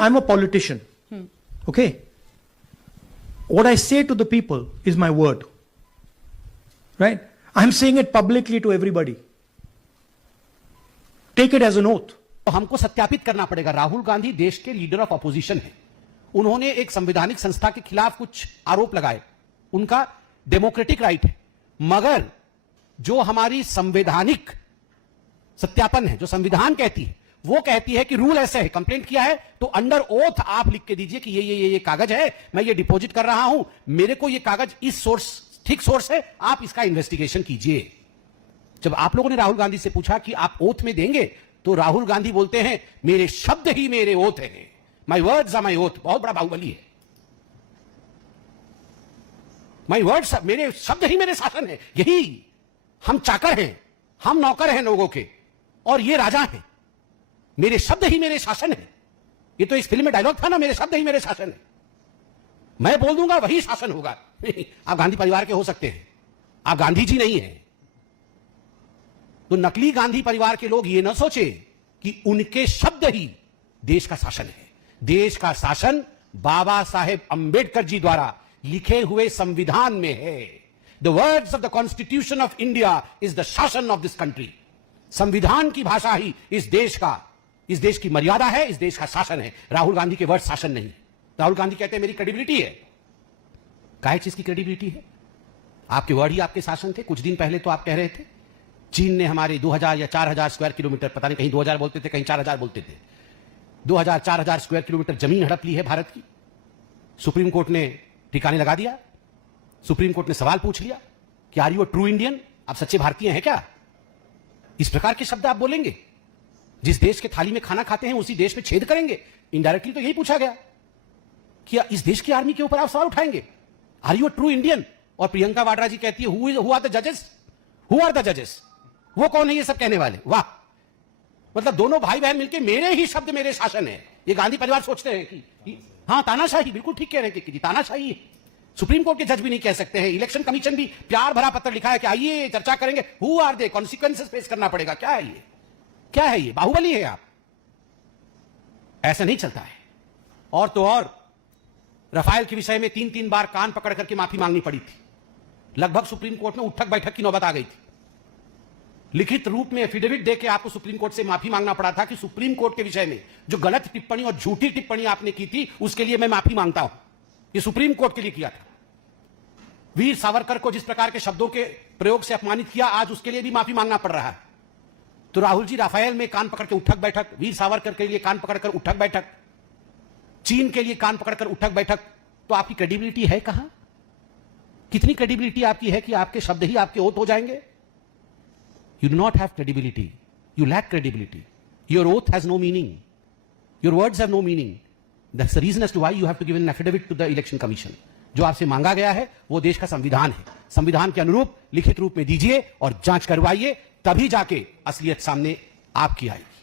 I'm a politician. Okay? What I say to the people is my word. Right? I'm saying it publicly to everybody. Take it as an oath. तो हमको सत्यापित करना पड़ेगा। राहुल गांधी देश के leader of opposition है। उन्होंने एक संवैधानिक संस्था के खिलाफ कुछ आरोप लगाए, उनका डेमोक्रेटिक राइट है, मगर जो हमारी संवैधानिक सत्यापन है, जो संविधान कहती है, वो कहती है कि रूल ऐसे है, कंप्लेंट किया है तो अंडर ओथ आप लिख के दीजिए कि ये कागज है, मैं ये डिपॉजिट कर रहा हूं, मेरे को ये कागज इस सोर्स, ठीक सोर्स है, आप इसका इन्वेस्टिगेशन कीजिए। जब आप लोगों ने राहुल गांधी से पूछा कि आप ओथ में देंगे, तो राहुल गांधी बोलते हैं मेरे शब्द ही मेरे ओथ है, my words are my oath. बहुत बड़ा बाहुबली है। माई वर्ड्स, मेरे शब्द ही मेरे शासन है। यही हम चाकर हैं, हम नौकर हैं लोगों के, और ये राजा हैं। मेरे शब्द ही मेरे शासन है। ये तो इस फिल्म में डायलॉग था ना, मेरे शब्द ही मेरे शासन है। मैं बोल दूंगा वही शासन होगा। आप गांधी परिवार के हो सकते हैं, आप गांधी जी नहीं हैं। तो नकली गांधी परिवार के लोग ये ना सोचे कि उनके शब्द ही देश का शासन है। देश का शासन बाबा साहेब अंबेडकर जी द्वारा लिखे हुए संविधान में है। The words of the constitution of India is the शासन ऑफ दिस कंट्री। संविधान की भाषा ही इस देश की मर्यादा है, इस देश का शासन है। राहुल गांधी के वर्ड शासन नहीं है। राहुल गांधी कहते हैं मेरी क्रेडिबिलिटी है। काहे चीज की क्रेडिबिलिटी है? आपके वर्ड ही आपके शासन थे। कुछ दिन पहले तो आप कह रहे थे चीन ने हमारे 2000 या 4000 स्क्वायर किलोमीटर, पता नहीं कहीं 2000 बोलते थे, कहीं 4000 बोलते थे, 2000-4000 स्क्वायर किलोमीटर जमीन हड़प ली है भारत की। सुप्रीम कोर्ट ने ठिकाने लगा दिया। सुप्रीम कोर्ट ने सवाल पूछ लिया कि are you a true Indian? आप सच्चे भारतीय हैं क्या? इस प्रकार के शब्द आप बोलेंगे? जिस देश के थाली में खाना खाते हैं उसी देश में छेद करेंगे। इनडायरेक्टली तो यही पूछा गया कि इस देश की आर्मी के ऊपर आप सवाल उठाएंगे? Are you a true Indian? और प्रियंका वाड्रा जी कहती है हु आर द जजेस? हु आर द जजेस? वो कौन है ये सब कहने वाले? वाह, मतलब दोनों भाई बहन मिलकर मेरे ही शब्द मेरे शासन है। ये गांधी परिवार सोचते हैं कि हाँ तानाशाही, बिल्कुल ठीक कह रहे हैं कि तानाशाही है। सुप्रीम कोर्ट के जज भी नहीं कह सकते हैं। इलेक्शन कमीशन भी प्यार भरा पत्र लिखा है कि आइए चर्चा करेंगे। Who are they? Consequences face करना पड़ेगा। क्या है ये? क्या है ये? बाहुबली है आप? ऐसा नहीं चलता है। और तो और रफाल के विषय में 3-3 बार कान पकड़ करके माफी मांगनी पड़ी थी। लगभग सुप्रीम कोर्ट में उठक बैठक की नौबत आ गई थी। लिखित रूप में एफिडेविट देकर आपको सुप्रीम कोर्ट से माफी मांगना पड़ा था कि सुप्रीम कोर्ट के विषय में जो गलत टिप्पणी और झूठी टिप्पणी आपने की थी उसके लिए मैं माफी मांगता हूं। यह सुप्रीम कोर्ट के लिए किया था। वीर सावरकर को जिस प्रकार के शब्दों के प्रयोग से अपमानित किया, आज उसके लिए भी माफी मांगना पड़ रहा है। तो राहुल जी राफेल में कान पकड़ के उठक बैठक, वीर सावरकर के लिए कान पकड़कर उठक बैठक, चीन के लिए कान पकड़कर उठक बैठक, तो आपकी क्रेडिबिलिटी है कहां? कितनी क्रेडिबिलिटी आपकी है कि आपके शब्द ही आपके ओथ हो जाएंगे? You do not have credibility. You lack credibility. Your oath has no meaning. Your words have no meaning. That's the reason as to why you have to give an affidavit to the election commission. जो आपसे मांगा गया है वो देश का संविधान है। संविधान के अनुरूप लिखित रूप में दीजिए और जांच करवाइए, तभी जाके असलियत सामने आपकी आएगी।